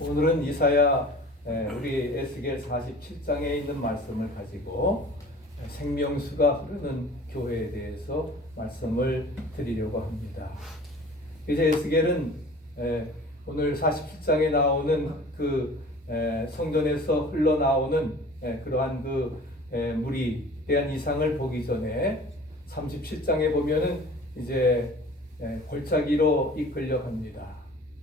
오늘은 이사야 우리 에스겔 47장에 있는 말씀을 가지고 생명수가 흐르는 교회에 대해서 말씀을 드리려고 합니다. 이제 에스겔은 오늘 47장에 나오는 그 성전에서 흘러나오는 그러한 그 물이 대한 이상을 보기 전에 37장에 보면은 이제 골짜기로 이끌려 갑니다.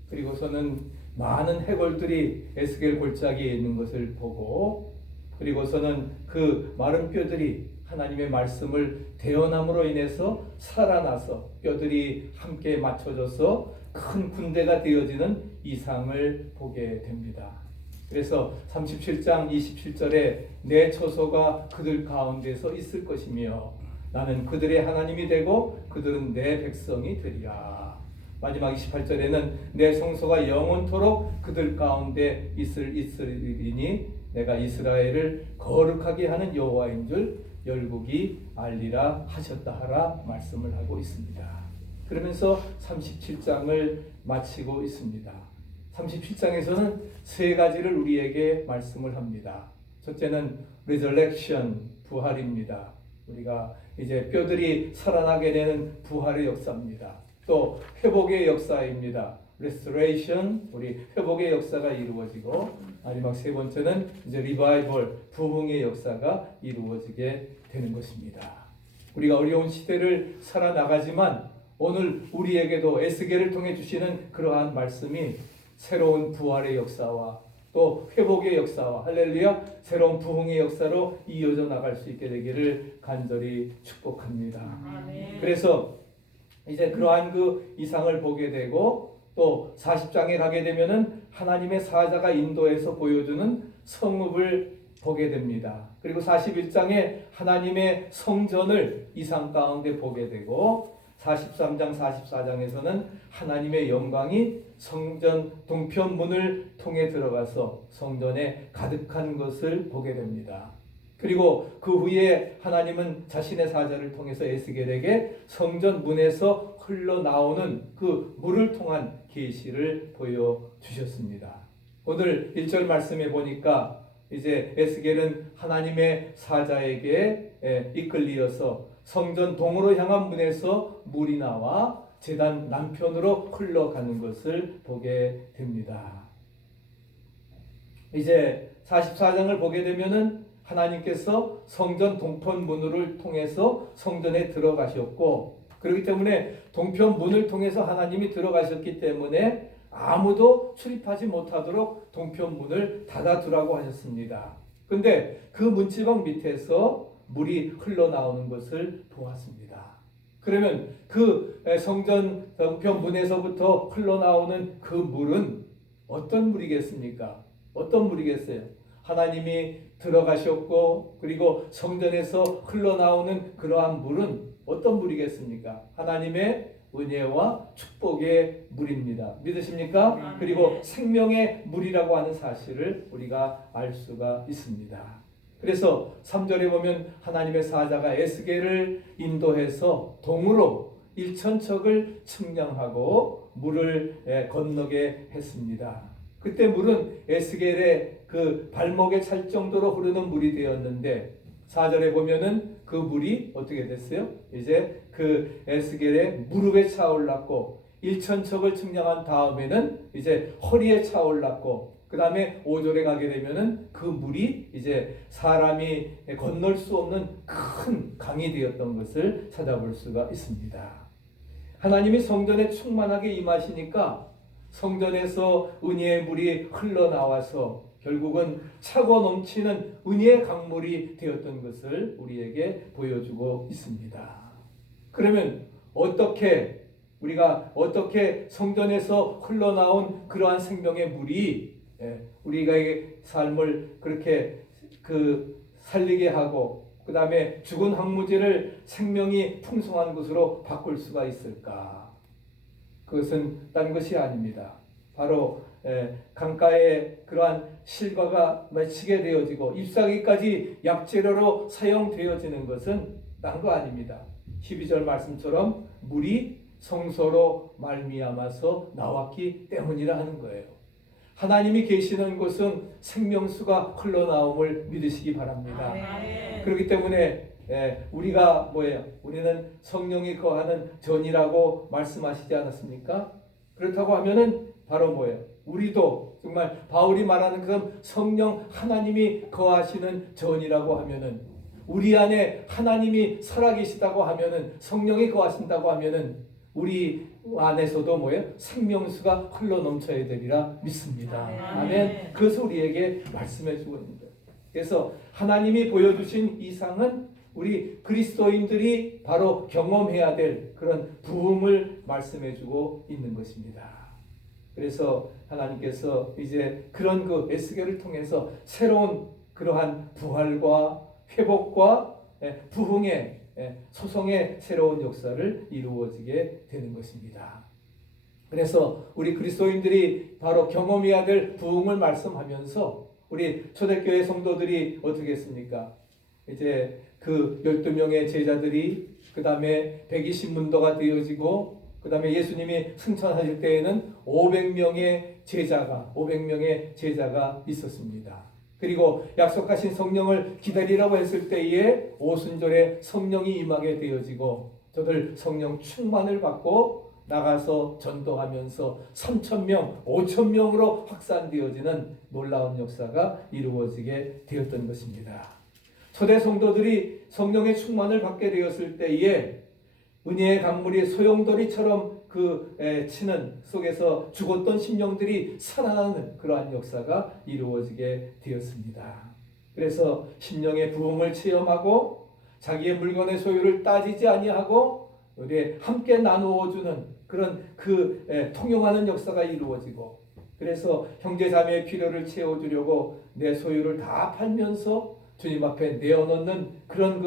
그리고서는 많은 해골들이 에스겔 골짜기에 있는 것을 보고, 그리고서는 그 마른 뼈들이 하나님의 말씀을 대언함으로 인해서 살아나서 뼈들이 함께 맞춰져서 큰 군대가 되어지는 이상을 보게 됩니다. 그래서 37장 27절에 내 처소가 그들 가운데서 있을 것이며 나는 그들의 하나님이 되고 그들은 내 백성이 되리라. 마지막 28절에는 내 성소가 영원토록 그들 가운데 있으리니 내가 이스라엘을 거룩하게 하는 여호와인 줄 열국이 알리라 하셨다 하라 말씀을 하고 있습니다. 그러면서 37장을 마치고 있습니다. 37장에서는 세 가지를 우리에게 말씀을 합니다. 첫째는 resurrection, 부활입니다. 우리가 이제 뼈들이 살아나게 되는 부활의 역사입니다. 또 회복의 역사입니다. restoration, 우리 회복의 역사가 이루어지고, 마지막 세 번째는 이제 revival, 부흥의 역사가 이루어지게 되는 것입니다. 우리가 어려운 시대를 살아나가지만 오늘 우리에게도 에스겔을 통해 주시는 그러한 말씀이 새로운 부활의 역사와 또 회복의 역사와 할렐루야 새로운 부흥의 역사로 이어져 나갈 수 있게 되기를 간절히 축복합니다. 아멘. 그래서 이제 그러한 그 이상을 보게 되고 또 40장에 가게 되면은 하나님의 사자가 인도해서 보여주는 성읍을 보게 됩니다. 그리고 41장에 하나님의 성전을 이상 가운데 보게 되고 43장 44장에서는 하나님의 영광이 성전 동편문을 통해 들어가서 성전에 가득한 것을 보게 됩니다. 그리고 그 후에 하나님은 자신의 사자를 통해서 에스겔에게 성전 문에서 흘러나오는 그 물을 통한 계시를 보여주셨습니다. 오늘 1절 말씀에 보니까 이제 에스겔은 하나님의 사자에게 이끌리어서 성전 동으로 향한 문에서 물이 나와 제단 남편으로 흘러가는 것을 보게 됩니다. 이제 44장을 보게 되면은 하나님께서 성전 동편문을 통해서 성전에 들어가셨고, 그렇기 때문에 동편문을 통해서 하나님이 들어가셨기 때문에 아무도 출입하지 못하도록 동편문을 닫아두라고 하셨습니다. 근데 그 문지방 밑에서 물이 흘러나오는 것을 보았습니다. 그러면 그 성전 동편문에서부터 흘러나오는 그 물은 어떤 물이겠습니까? 어떤 물이겠어요? 하나님이 들어가셨고 그리고 성전에서 흘러나오는 그러한 물은 어떤 물이겠습니까? 하나님의 은혜와 축복의 물입니다. 믿으십니까? 그리고 생명의 물이라고 하는 사실을 우리가 알 수가 있습니다. 그래서 3절에 보면 하나님의 사자가 에스겔을 인도해서 동으로 1,000척을 측량하고 물을 건너게 했습니다. 그때 물은 에스겔의 그 발목에 찰 정도로 흐르는 물이 되었는데 4절에 보면은 그 물이 어떻게 됐어요? 이제 그 에스겔의 무릎에 차올랐고 1,000척을 측량한 다음에는 이제 허리에 차올랐고 그 다음에 5절에 가게 되면은 그 물이 이제 사람이 건널 수 없는 큰 강이 되었던 것을 찾아볼 수가 있습니다. 하나님이 성전에 충만하게 임하시니까 성전에서 은혜의 물이 흘러나와서 결국은 차고 넘치는 은혜의 강물이 되었던 것을 우리에게 보여주고 있습니다. 그러면 우리가 어떻게 성전에서 흘러나온 그러한 생명의 물이 우리가의 삶을 그렇게 살리게 하고 그 다음에 죽은 황무지를 생명이 풍성한 것으로 바꿀 수가 있을까? 그것은 딴 것이 아닙니다. 바로 강가에 그러한 실과가 맺히게 되어지고 잎사귀까지 약재료로 사용되어지는 것은 딴 거 아닙니다. 12절 말씀처럼 물이 성소로 말미암아서 나왔기 때문이라 하는 거예요. 하나님이 계시는 곳은 생명수가 흘러나옴을 믿으시기 바랍니다. 그렇기 때문에 우리가 뭐예요? 우리는 성령이 거하는 전이라고 말씀하시지 않았습니까? 그렇다고 하면은 바로 뭐예요? 우리도 정말 바울이 말하는 그런 성령 하나님이 거하시는 전이라고 하면은 우리 안에 하나님이 살아계시다고 하면은 성령이 거하신다고 하면은 우리 안에서도 뭐예요? 생명수가 흘러 넘쳐야 되리라 믿습니다. 아멘. 그것을 우리에게 말씀해 주고 있는 거예요. 그래서 하나님이 보여주신 이상은 우리 그리스도인들이 바로 경험해야 될 그런 부흥을 말씀해 주고 있는 것입니다. 그래서 하나님께서 이제 그런 그 에스겔을 통해서 새로운 그러한 부활과 회복과 부흥의 소성의 새로운 역사를 이루어지게 되는 것입니다. 그래서 우리 그리스도인들이 바로 경험해야 될 부흥을 말씀하면서 우리 초대교회 성도들이 어떻게 했습니까? 이제 그 12명의 제자들이 그 다음에 120문도가 되어지고 그 다음에 예수님이 승천하실 때에는 500명의 제자가 있었습니다. 그리고 약속하신 성령을 기다리라고 했을 때에 오순절에 성령이 임하게 되어지고 저들 성령 충만을 받고 나가서 전도하면서 3,000명, 5,000명으로 확산되어지는 놀라운 역사가 이루어지게 되었던 것입니다. 초대 성도들이 성령의 충만을 받게 되었을 때에 은혜의 강물이 소용돌이처럼 치는 속에서 죽었던 심령들이 살아나는 그러한 역사가 이루어지게 되었습니다. 그래서 심령의 부흥을 체험하고 자기의 물건의 소유를 따지지 아니하고 우리 함께 나누어주는 그런 통용하는 역사가 이루어지고 그래서 형제자매의 필요를 채워주려고 내 소유를 다 팔면서 주님 앞에 내어놓는 그런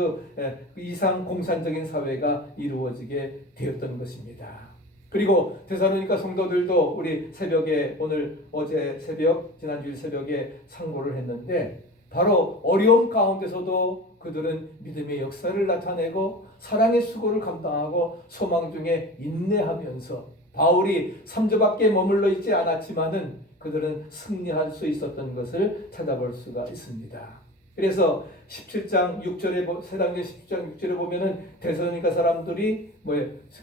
이상 공산적인 사회가 이루어지게 되었던 것입니다. 그리고 데살로니가 성도들도 우리 새벽에 어제 새벽 지난주 새벽에 상고를 했는데 바로 어려움 가운데서도 그들은 믿음의 역사를 나타내고 사랑의 수고를 감당하고 소망 중에 인내하면서 바울이 3주밖에 머물러 있지 않았지만은 그들은 승리할 수 있었던 것을 찾아볼 수가 있습니다. 그래서 17장 6절에 세상에 17장 6절에 보면은 데살로니가 사람들이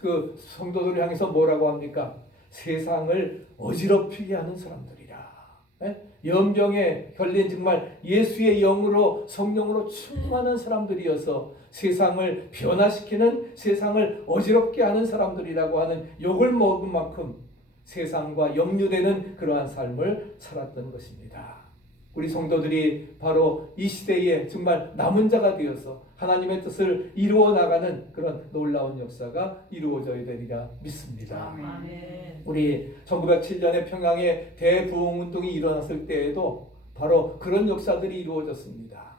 그 성도들을 향해서 뭐라고 합니까? 세상을 어지럽히게 하는 사람들이라. 연병에 걸린 정말 예수의 영으로 성령으로 충만한 사람들이어서 세상을 변화시키는 세상을 어지럽게 하는 사람들이라고 하는 욕을 먹은 만큼 세상과 역류되는 그러한 삶을 살았던 것입니다. 우리 성도들이 바로 이 시대에 정말 남은 자가 되어서 하나님의 뜻을 이루어 나가는 그런 놀라운 역사가 이루어져야 되리라 믿습니다. 아멘. 우리 1907년에 평양에 대부흥운동이 일어났을 때에도 바로 그런 역사들이 이루어졌습니다.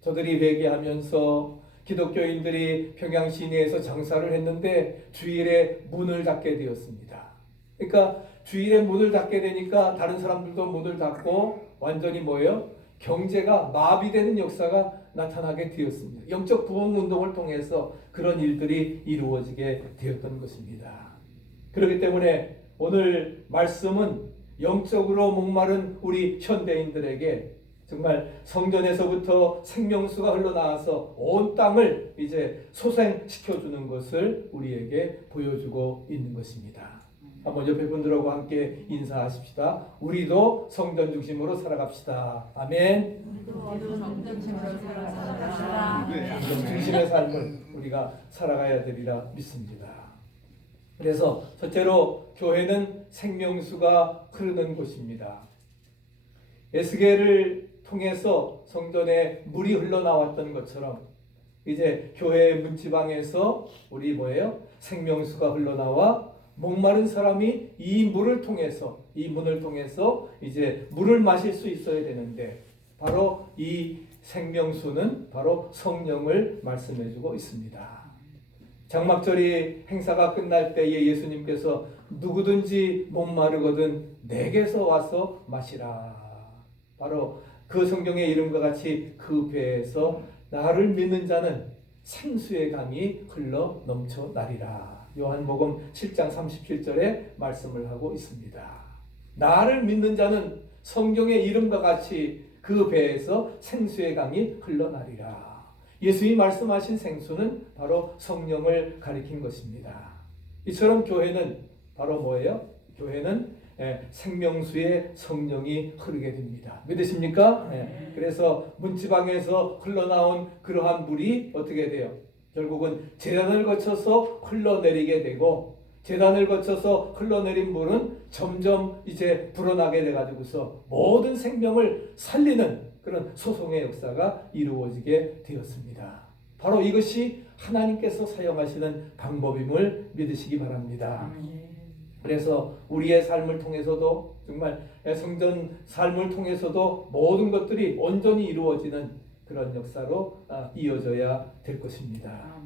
저들이 회개하면서 기독교인들이 평양 시내에서 장사를 했는데 주일에 문을 닫게 되었습니다. 그러니까 주일에 문을 닫게 되니까 다른 사람들도 문을 닫고 완전히 뭐예요? 경제가 마비되는 역사가 나타나게 되었습니다. 영적 부흥 운동을 통해서 그런 일들이 이루어지게 되었던 것입니다. 그렇기 때문에 오늘 말씀은 영적으로 목마른 우리 현대인들에게 정말 성전에서부터 생명수가 흘러나와서 온 땅을 이제 소생시켜주는 것을 우리에게 보여주고 있는 것입니다. 한번 옆에 분들하고 함께 인사하십시다. 우리도 성전 중심으로 살아갑시다. 아멘. 우리도 성전 중심으로 살아갑시다. 성전 중심의 삶을 우리가 살아가야 되리라 믿습니다. 그래서 첫째로 교회는 생명수가 흐르는 곳입니다. 에스겔을 통해서 성전에 물이 흘러나왔던 것처럼 이제 교회의 문지방에서 우리 생명수가 흘러나와 목마른 사람이 이 문을 통해서 이제 물을 마실 수 있어야 되는데 바로 이 생명수는 바로 성령을 말씀해주고 있습니다. 장막절이 행사가 끝날 때에 예수님께서 누구든지 목마르거든 내게서 와서 마시라. 바로 그 성경의 이름과 같이 그 배에서 나를 믿는 자는 생수의 강이 흘러 넘쳐 나리라. 요한복음 7장 37절에 말씀을 하고 있습니다. 나를 믿는 자는 성경의 이름과 같이 그 배에서 생수의 강이 흘러나리라. 예수님이 말씀하신 생수는 바로 성령을 가리킨 것입니다. 이처럼 교회는 바로 뭐예요? 교회는 생명수의 성령이 흐르게 됩니다. 믿으십니까? 그래서 문지방에서 흘러나온 그러한 물이 어떻게 돼요? 결국은 제단을 거쳐서 흘러내리게 되고, 제단을 거쳐서 흘러내린 물은 점점 이제 불어나게 돼가지고서 모든 생명을 살리는 그런 소송의 역사가 이루어지게 되었습니다. 바로 이것이 하나님께서 사용하시는 방법임을 믿으시기 바랍니다. 그래서 우리의 삶을 통해서도, 정말 성전 삶을 통해서도 모든 것들이 온전히 이루어지는 그런 역사로 이어져야 될 것입니다.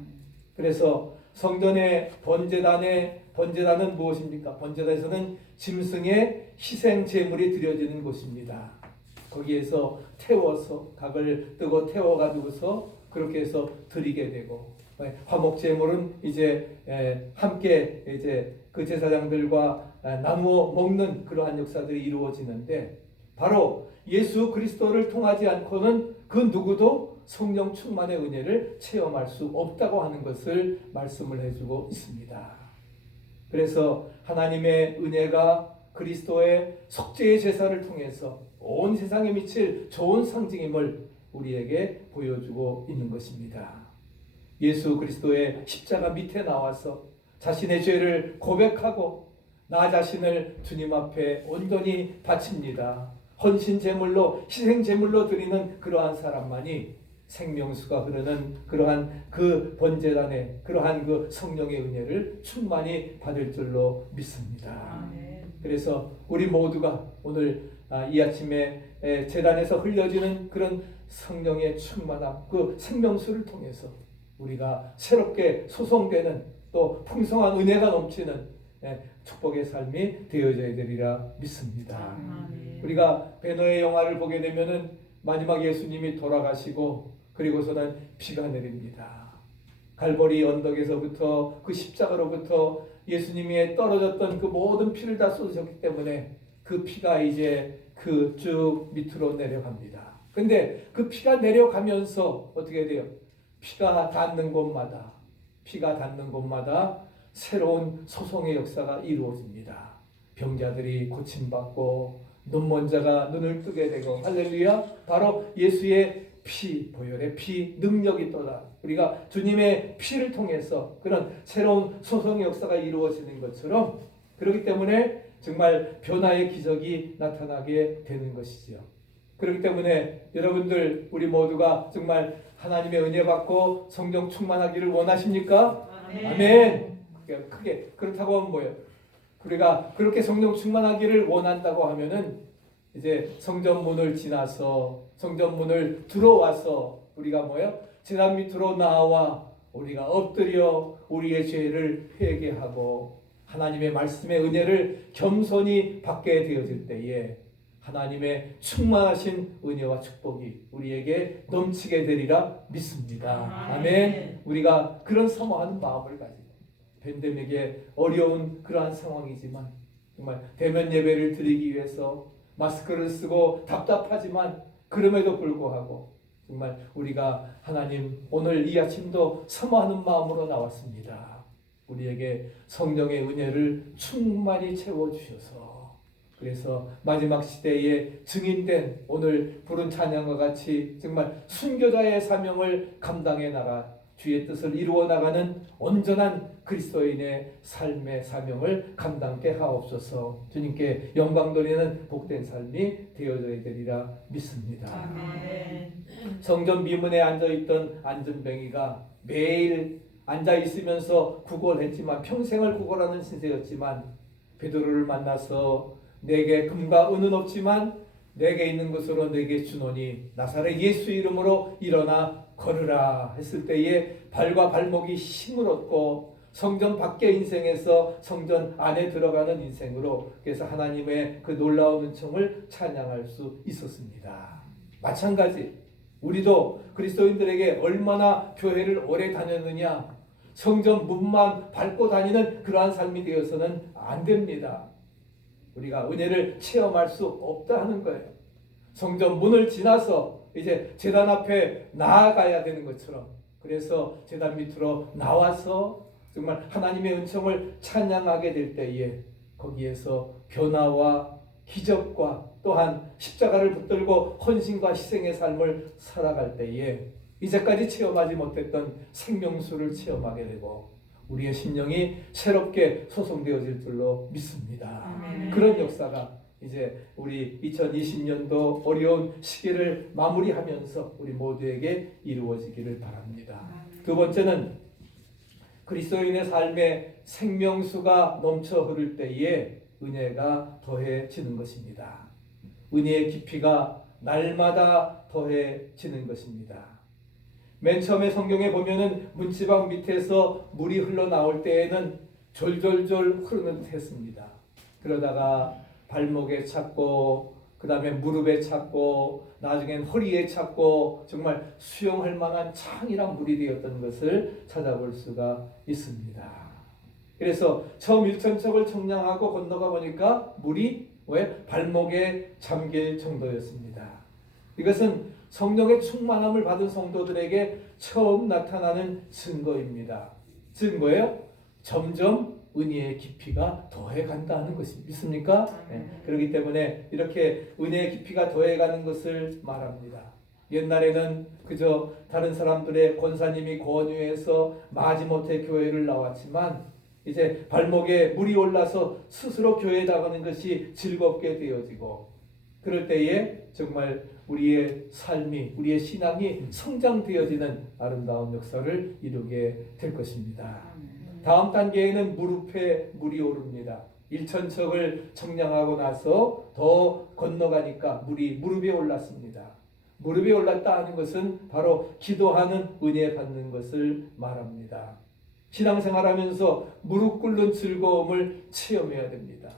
그래서 성전의 번제단은 무엇입니까? 번제단에서는 짐승의 희생 제물이 드려지는 곳입니다. 거기에서 태워서, 각을 뜨고 태워가지고서 그렇게 해서 드리게 되고, 화목 제물은 이제 함께 이제 그 제사장들과 나누어 먹는 그러한 역사들이 이루어지는데, 바로 예수 그리스도를 통하지 않고는 그 누구도 성령 충만의 은혜를 체험할 수 없다고 하는 것을 말씀을 해주고 있습니다. 그래서 하나님의 은혜가 그리스도의 속죄의 제사를 통해서 온 세상에 미칠 좋은 상징임을 우리에게 보여주고 있는 것입니다. 예수 그리스도의 십자가 밑에 나와서 자신의 죄를 고백하고 나 자신을 주님 앞에 온전히 바칩니다. 헌신 제물로, 희생 제물로 드리는 그러한 사람만이 생명수가 흐르는 그러한 그 번제단의 그러한 그 성령의 은혜를 충만히 받을 줄로 믿습니다. 그래서 우리 모두가 오늘 이 아침에 제단에서 흘려지는 그런 성령의 충만함, 그 생명수를 통해서 우리가 새롭게 소성되는, 또 풍성한 은혜가 넘치는 축복의 삶이 되어져야 되리라 믿습니다. 우리가 베노의 영화를 보게 되면은 마지막 예수님이 돌아가시고 그리고서는 비가 내립니다. 갈보리 언덕에서부터 그 십자가로부터 예수님이 떨어졌던 그 모든 피를 다 쏟으셨기 때문에 그 피가 이제 그 쭉 밑으로 내려갑니다. 근데 그 피가 내려가면서 어떻게 돼요? 피가 닿는 곳마다 새로운 소송의 역사가 이루어집니다. 병자들이 고침받고 눈먼 자가 눈을 뜨게 되고, 할렐루야, 바로 예수의 피, 보혈의 피 능력이 또다. 우리가 주님의 피를 통해서 그런 새로운 소송의 역사가 이루어지는 것처럼, 그렇기 때문에 정말 변화의 기적이 나타나게 되는 것이죠. 그렇기 때문에 여러분들, 우리 모두가 정말 하나님의 은혜 받고 성령 충만하기를 원하십니까? 아멘. 크게 그렇다고 하면 뭐예요? 우리가 그렇게 성령 충만하기를 원한다고 하면은 이제 성전문을 지나서 성전문을 들어와서 우리가 뭐예요? 제단 밑으로 나와 우리가 엎드려 우리의 죄를 회개하고 하나님의 말씀의 은혜를 겸손히 받게 되어질 때에 하나님의 충만하신 은혜와 축복이 우리에게 넘치게 되리라 믿습니다. 아멘. 우리가 그런 사모하는 마음을 가지고, 팬데믹에 어려운 그러한 상황이지만 정말 대면 예배를 드리기 위해서 마스크를 쓰고 답답하지만 그럼에도 불구하고 정말 우리가 하나님, 오늘 이 아침도 사모하는 마음으로 나왔습니다. 우리에게 성령의 은혜를 충만히 채워주셔서, 그래서 마지막 시대에 증인된 오늘 부른 찬양과 같이 정말 순교자의 사명을 감당해 나가 주의 뜻을 이루어 나가는 온전한 그리스도인의 삶의 사명을 감당케 하옵소서. 주님께 영광 돌리는 복된 삶이 되어져야 되리라 믿습니다. 아멘. 성전 미문에 앉아있던 안전뱅이가 매일 앉아있으면서 구걸했지만, 평생을 구걸하는 신세였지만, 베드로를 만나서 내게 금과 은은 없지만 내게 있는 것으로 내게 주노니 나사렛 예수 이름으로 일어나 걸으라 했을 때에 발과 발목이 힘을 얻고 성전 밖의 인생에서 성전 안에 들어가는 인생으로, 그래서 하나님의 그 놀라운 은총을 찬양할 수 있었습니다. 마찬가지 우리도 그리스도인들에게 얼마나 교회를 오래 다녔느냐, 성전 문만 밟고 다니는 그러한 삶이 되어서는 안 됩니다. 우리가 은혜를 체험할 수 없다 하는 거예요. 성전 문을 지나서 이제 제단 앞에 나아가야 되는 것처럼, 그래서 제단 밑으로 나와서 정말 하나님의 은총을 찬양하게 될 때에 거기에서 변화와 기적과 또한 십자가를 붙들고 헌신과 희생의 삶을 살아갈 때에 이제까지 체험하지 못했던 생명수를 체험하게 되고 우리의 심령이 새롭게 소성되어질 줄로 믿습니다. 아멘. 그런 역사가 이제 우리 2020년도 어려운 시기를 마무리하면서 우리 모두에게 이루어지기를 바랍니다. 두 번째는 그리스도인의 삶에 생명수가 넘쳐 흐를 때에 은혜가 더해지는 것입니다. 은혜의 깊이가 날마다 더해지는 것입니다. 맨 처음에 성경에 보면은 문지방 밑에서 물이 흘러나올 때에는 졸졸졸 흐르는 듯 했습니다. 그러다가 발목에 찼고 그 다음에 무릎에 찼고 나중엔 허리에 찼고 정말 수영할 만한 창이란 물이 되었던 것을 찾아볼 수가 있습니다. 그래서 처음 일천척을 청량하고 건너가 보니까 물이 왜 발목에 잠길 정도였습니다. 이것은 성령의 충만함을 받은 성도들에게 처음 나타나는 증거입니다. 즉 뭐예요? 점점 은혜의 깊이가 더해간다는 것이 믿습니까? 네. 그렇기 때문에 이렇게 은혜의 깊이가 더해가는 것을 말합니다. 옛날에는 그저 다른 사람들의 권사님이 권유해서 마지못해 교회를 나왔지만 이제 발목에 물이 올라서 스스로 교회에 나가는 것이 즐겁게 되어지고 그럴 때에 정말 우리의 삶이, 우리의 신앙이 성장되어지는 아름다운 역사를 이루게 될 것입니다. 다음 단계에는 무릎에 물이 오릅니다. 일천척을 청량하고 나서 더 건너가니까 물이 무릎에 올랐습니다. 무릎에 올랐다 하는 것은 바로 기도하는 은혜 받는 것을 말합니다. 신앙생활하면서 무릎 꿇는 즐거움을 체험해야 됩니다.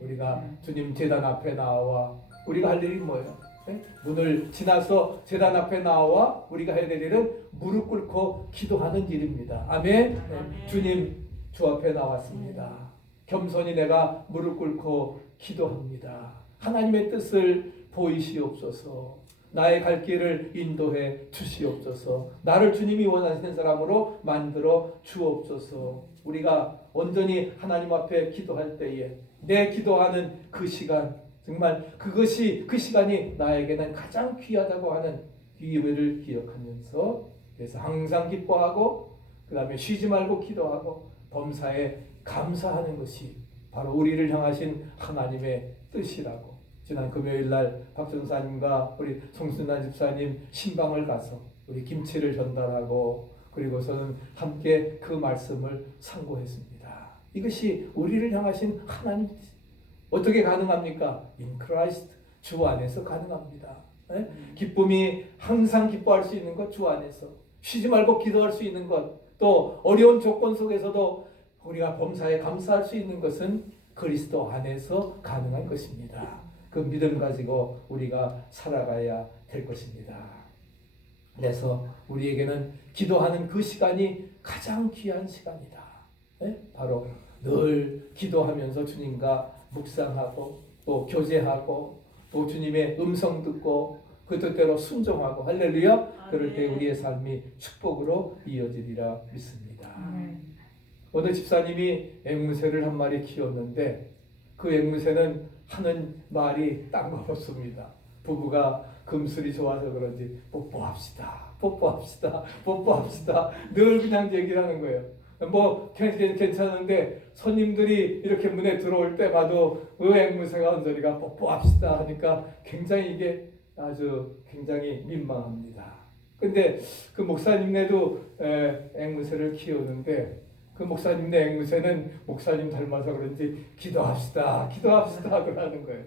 우리가 주님 제단 앞에 나와 우리가 할 일이 뭐예요? 네? 문을 지나서 제단 앞에 나와 우리가 해야 될 일은 무릎 꿇고 기도하는 일입니다. 아멘. 네. 주님 주 앞에 나왔습니다. 겸손히 내가 무릎 꿇고 기도합니다. 하나님의 뜻을 보이시옵소서. 나의 갈 길을 인도해 주시옵소서. 나를 주님이 원하시는 사람으로 만들어 주옵소서. 우리가 온전히 하나님 앞에 기도할 때에 내 기도하는 그 시간 정말 그 시간이 나에게는 가장 귀하다고 하는 기회를 기억하면서 그래서 항상 기뻐하고 그 다음에 쉬지 말고 기도하고 범사에 감사하는 것이 바로 우리를 향하신 하나님의 뜻이라고 지난 금요일날 박전사님과 우리 송순란 집사님 신방을 가서 우리 김치를 전달하고 그리고서는 함께 그 말씀을 상고했습니다. 이것이 우리를 향하신 하나님 뜻. 어떻게 가능합니까? In Christ, 주 안에서 가능합니다. 네? 기쁨이 항상 기뻐할 수 있는 것 주 안에서 쉬지 말고 기도할 수 있는 것 또 어려운 조건 속에서도 우리가 범사에 감사할 수 있는 것은 그리스도 안에서 가능한 것입니다. 그 믿음 가지고 우리가 살아가야 될 것입니다. 그래서 우리에게는 기도하는 그 시간이 가장 귀한 시간이다. 네? 바로 늘 기도하면서 주님과 묵상하고 또 교제하고 또 주님의 음성 듣고 그 뜻대로 순종하고 할렐루야. 그럴 때 우리의 삶이 축복으로 이어지리라 믿습니다. 어느 집사님이 앵무새를 한 마리 키웠는데 그 앵무새는 하는 말이 딴 거 없습니다. 부부가 금슬이 좋아서 그런지 뽀뽀합시다. 뽀뽀합시다. 뽀뽀합시다. 늘 그냥 얘기를 하는 거예요. 뭐 괜찮은데 손님들이 이렇게 문에 들어올 때 봐도 앵무새가 언저리가 뽀뽀합시다 하니까 굉장히 이게 아주 굉장히 민망합니다. 근데 그 목사님네도 앵무새를 키우는데 그 목사님네 앵무새는 목사님 닮아서 그런지 기도합시다 그러는 거예요.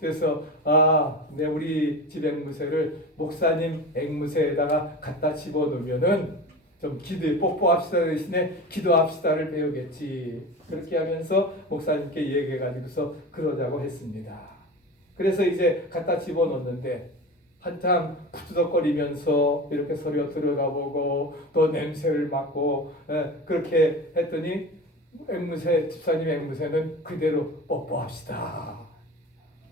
그래서 우리 집 앵무새를 목사님 앵무새에다가 갖다 집어넣으면은 좀 뽀뽀합시다 대신에 기도합시다를 배우겠지. 그렇게 하면서 목사님께 얘기해가지고서 그러자고 했습니다. 그래서 이제 갖다 집어넣는데 한참 부두덕거리면서 이렇게 서려 들어가보고 또 냄새를 맡고 그렇게 했더니 앵무새 집사님 앵무새는 그대로 뽀뽀합시다.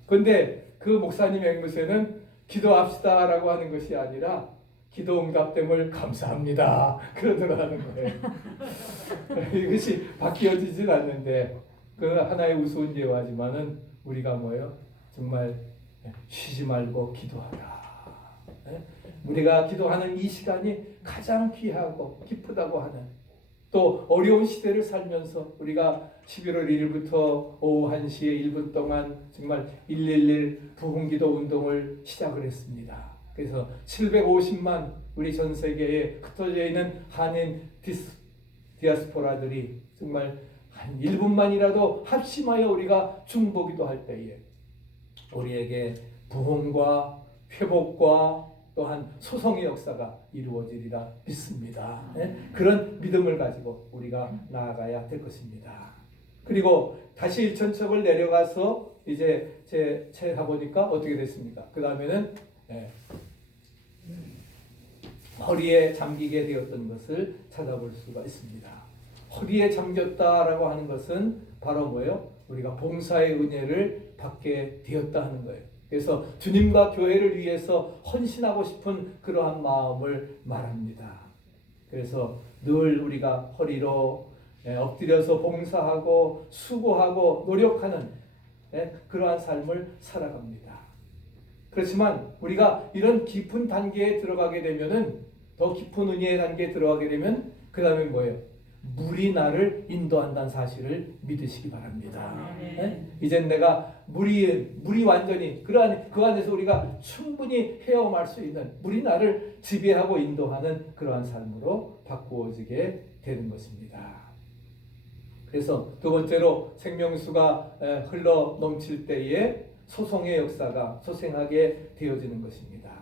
근데 그 목사님 앵무새는 기도합시다라고 하는 것이 아니라 기도 응답됨을 감사합니다. 그러더라는 거예요. 이것이 바뀌어지진 않는데 그 하나의 우스운 예화지만은 우리가 뭐예요? 정말 쉬지 말고 기도하라. 우리가 기도하는 이 시간이 가장 귀하고 기쁘다고 하는, 또 어려운 시대를 살면서 우리가 11월 1일부터 오후 1시에 1분 동안 정말 111 부흥기도 운동을 시작을 했습니다. 그래서 750만 우리 전 세계에 흩어져 있는 한인 디아스포라들이 정말 한 1분만이라도 합심하여 우리가 중보기도 할 때에 우리에게 부흥과 회복과 또한 소성의 역사가 이루어지리라 믿습니다. 그런 믿음을 가지고 우리가 나아가야 될 것입니다. 그리고 다시 일천척을 내려가서 이제 제 가보니까 어떻게 됐습니까? 그 다음에는 허리에 잠기게 되었던 것을 찾아볼 수가 있습니다. 허리에 잠겼다라고 하는 것은 바로 뭐예요? 우리가 봉사의 은혜를 받게 되었다 하는 거예요. 그래서 주님과 교회를 위해서 헌신하고 싶은 그러한 마음을 말합니다. 그래서 늘 우리가 허리로 엎드려서 봉사하고 수고하고 노력하는 그러한 삶을 살아갑니다. 그렇지만 우리가 이런 깊은 단계에 들어가게 되면은, 더 깊은 은혜의 단계에 들어가게 되면 그 다음에 뭐예요? 물이 나를 인도한다는 사실을 믿으시기 바랍니다. 이젠 내가 물이 완전히 그 안에서 우리가 충분히 헤엄할 수 있는, 물이 나를 지배하고 인도하는 그러한 삶으로 바꾸어지게 되는 것입니다. 그래서 두 번째로 생명수가 흘러 넘칠 때에 소송의 역사가 소생하게 되어지는 것입니다.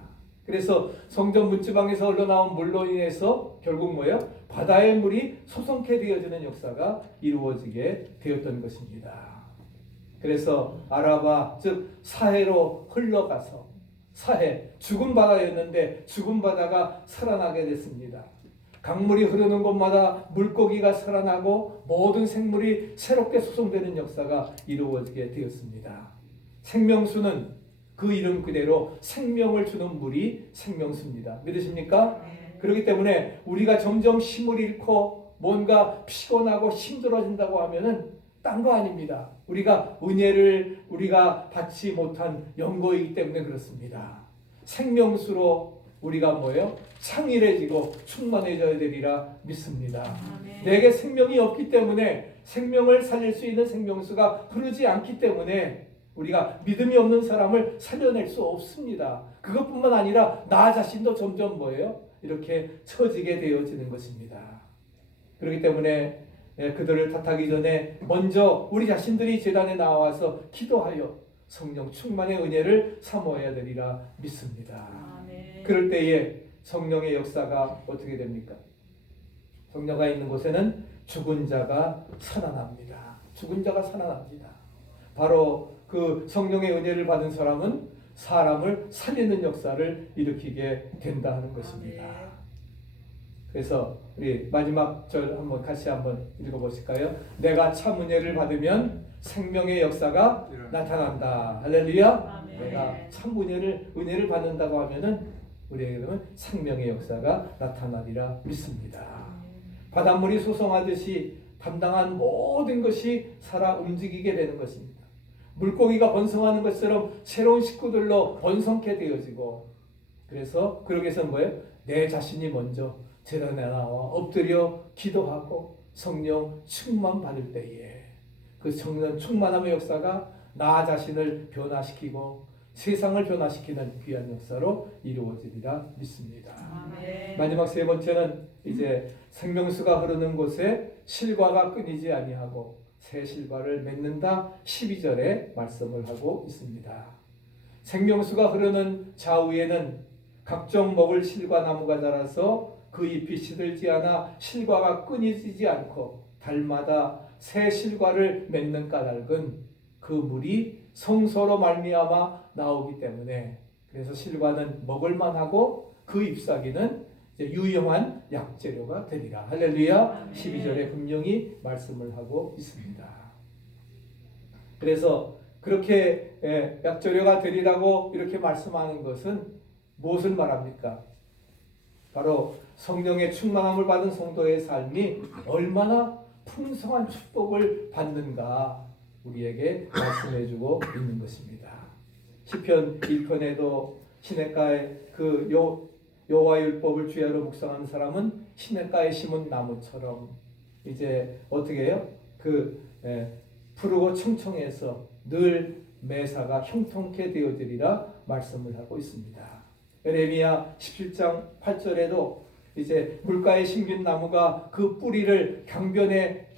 그래서 성전 문지방에서 흘러나온 물로 인해서 결국 뭐예요? 바다의 물이 소송케 되어지는 역사가 이루어지게 되었던 것입니다. 그래서 아라바 즉 사해로 흘러가서, 사해 죽은 바다였는데 죽은 바다가 살아나게 됐습니다. 강물이 흐르는 곳마다 물고기가 살아나고 모든 생물이 새롭게 소송되는 역사가 이루어지게 되었습니다. 생명수는 그 이름 그대로 생명을 주는 물이 생명수입니다. 믿으십니까? 그렇기 때문에 우리가 점점 힘을 잃고 뭔가 피곤하고 힘들어진다고 하면은 딴 거 아닙니다. 우리가 은혜를 우리가 받지 못한 연고이기 때문에 그렇습니다. 생명수로 우리가 뭐예요? 창일해지고 충만해져야 되리라 믿습니다. 내게 생명이 없기 때문에, 생명을 살릴 수 있는 생명수가 흐르지 않기 때문에 우리가 믿음이 없는 사람을 살려낼 수 없습니다. 그것뿐만 아니라 나 자신도 점점 뭐예요? 이렇게 처지게 되어지는 것입니다. 그렇기 때문에 그들을 탓하기 전에 먼저 우리 자신들이 제단에 나와서 기도하여 성령 충만의 은혜를 사모해야 되리라 믿습니다. 그럴 때에 성령의 역사가 어떻게 됩니까? 성령가 있는 곳에는 죽은 자가 살아납니다. 죽은 자가 살아납니다. 바로 그 성령의 은혜를 받은 사람은 사람을 살리는 역사를 일으키게 된다 하는 것입니다. 그래서 우리 마지막 절 같이 한번 읽어보실까요? 내가 참 은혜를 받으면 생명의 역사가 나타난다. 할렐루야. 내가 참 은혜를 받는다고 하면은 우리에게는 생명의 역사가 나타나리라 믿습니다. 바닷물이 소송하듯이 담당한 모든 것이 살아 움직이게 되는 것입니다. 물고기가 번성하는 것처럼 새로운 식구들로 번성케 되어지고, 그래서 그러기 위해서는 뭐예요? 내 자신이 먼저 제단에 나와 엎드려 기도하고 성령 충만 받을 때에 그 성령 충만함의 역사가 나 자신을 변화시키고 세상을 변화시키는 귀한 역사로 이루어지리라 믿습니다. 마지막 세 번째는 이제 생명수가 흐르는 곳에 실과가 끊이지 아니하고 새 실과를 맺는다 12절에 말씀을 하고 있습니다. 생명수가 흐르는 좌우에는 각종 먹을 실과나무가 자라서 그 잎이 시들지 않아 실과가 끊이지 않고 달마다 새 실과를 맺는 까닭은 그 물이 성소로 말미암아 나오기 때문에, 그래서 실과는 먹을만하고 그 잎사귀는 이제 유용한 약재료가 되리라. 할렐루야. 12절에 분명히 말씀을 하고 있습니다. 그래서 그렇게 약재료가 되리라고 이렇게 말씀하는 것은 무엇을 말합니까? 바로 성령의 충만함을 받은 성도의 삶이 얼마나 풍성한 축복을 받는가 우리에게 말씀해주고 있는 것입니다. 시편 1편에도 시냇가에 그 여호와의 율법을 주야로 묵상하는 사람은 시냇가에 심은 나무처럼 이제 어떻게 해요? 푸르고 청청해서 늘 매사가 형통케 되어지리라 말씀을 하고 있습니다. 에레미야 17장 8절에도 이제 물가에 심긴 나무가 그 뿌리를 강변에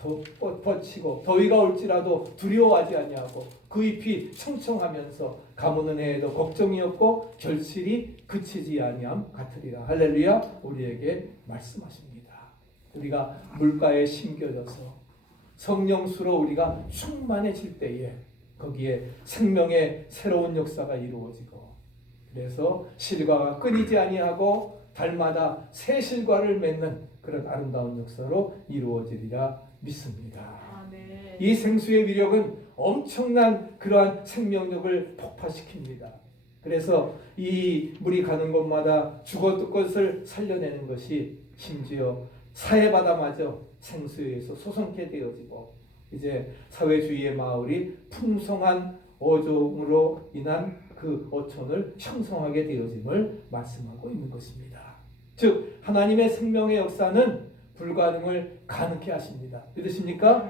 뻗치고 더위가 올지라도 두려워하지 아니하고 그 잎이 청청하면서 가무는 해에도 걱정이 없고 결실이 그치지 아니함 같으리라. 할렐루야. 우리에게 말씀하십니다. 우리가 물가에 심겨져서 성령수로 우리가 충만해질 때에 거기에 생명의 새로운 역사가 이루어지고 그래서 실과가 끊이지 아니하고 달마다 새 실과를 맺는 그런 아름다운 역사로 이루어지리라 믿습니다. 이 생수의 위력은 엄청난 그러한 생명력을 폭파시킵니다. 그래서 이 물이 가는 곳마다 죽었던 것을 살려내는 것이 심지어 사해바다마저 생수에 의해서 소성케 되어지고 이제 사회주의의 마을이 풍성한 어종으로 인한 그 어촌을 형성하게 되어짐을 말씀하고 있는 것입니다. 즉 하나님의 생명의 역사는 불가능을 가능케 하십니다. 믿으십니까?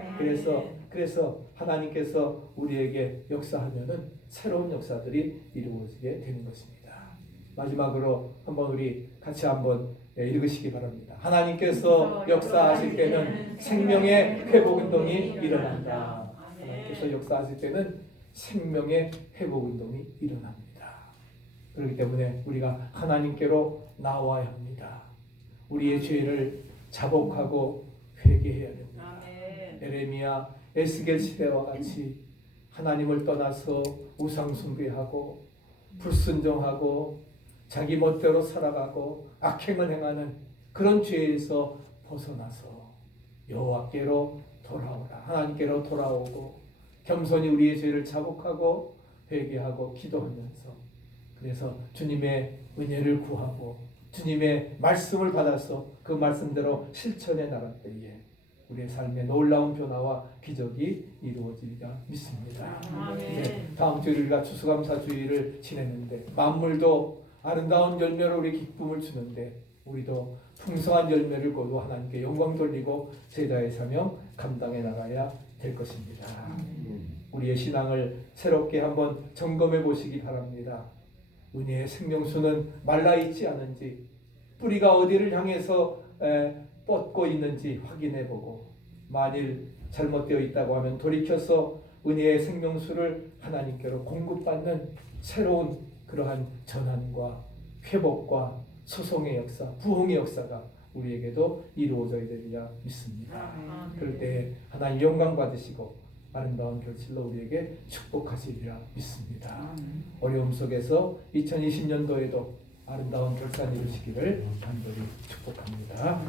그래서 하나님께서 우리에게 역사하면은 새로운 역사들이 이루어지게 되는 것입니다. 마지막으로 한번 우리 같이 한번 읽으시기 바랍니다. 하나님께서 역사하실 때는 생명의 회복 운동이 일어난다. 하나님께서 역사하실 때는 생명의 회복 운동이 일어납니다. 그렇기 때문에 우리가 하나님께로 나와야 합니다. 우리의 죄를 자복하고 회개해야 됩니다. 에레미야 에스겔 시대와 같이 하나님을 떠나서 우상 숭배하고 불순종하고 자기 멋대로 살아가고 악행을 행하는 그런 죄에서 벗어나서 여호와께로 돌아오라. 하나님께로 돌아오고 겸손히 우리의 죄를 자복하고 회개하고 기도하면서 그래서 주님의 은혜를 구하고 주님의 말씀을 받아서 그 말씀대로 실천해 나갈 때에 우리의 삶에 놀라운 변화와 기적이 이루어지리라 믿습니다. 네, 다음 주일 우리가 추수감사주일을 지냈는데 만물도 아름다운 열매로 우리 기쁨을 주는데 우리도 풍성한 열매를 거두어 하나님께 영광 돌리고 제자의 사명 감당해 나가야 될 것입니다. 우리의 신앙을 새롭게 한번 점검해 보시기 바랍니다. 은혜의 생명수는 말라있지 않은지 뿌리가 어디를 향해서 뻗고 있는지 확인해 보고 만일 잘못되어 있다고 하면 돌이켜서 은혜의 생명수를 하나님께로 공급받는 새로운 그러한 전환과 회복과 소송의 역사, 부흥의 역사가 우리에게도 이루어져야 되리라 믿습니다. 그럴 때 하나님 영광 받으시고 아름다운 결실로 우리에게 축복하시리라 믿습니다. 어려움 속에서 2020년도에도 아름다운 결산 이루시기를 간절히 축복합니다.